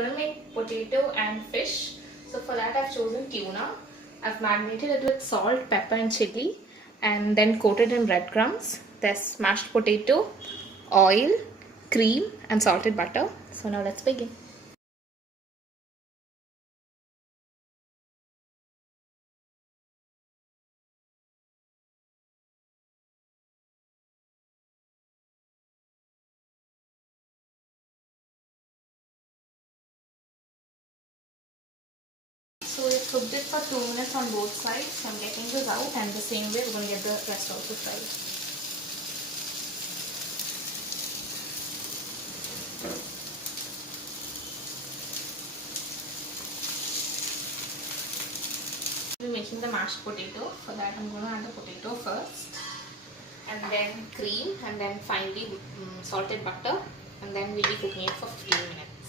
going to make potato and fish. So for that I've chosen tuna. I've marinated it with salt, pepper and chili and then coated in breadcrumbs. There's mashed potato, oil, cream and salted butter. So now let's begin. So we cooked it for 2 minutes on both sides. So I'm getting this out and the same way we're going to get the rest also fried. We're making the mashed potato. For that I'm going to add the potato first and then cream and then finally salted butter and then we'll be cooking it for 15 minutes.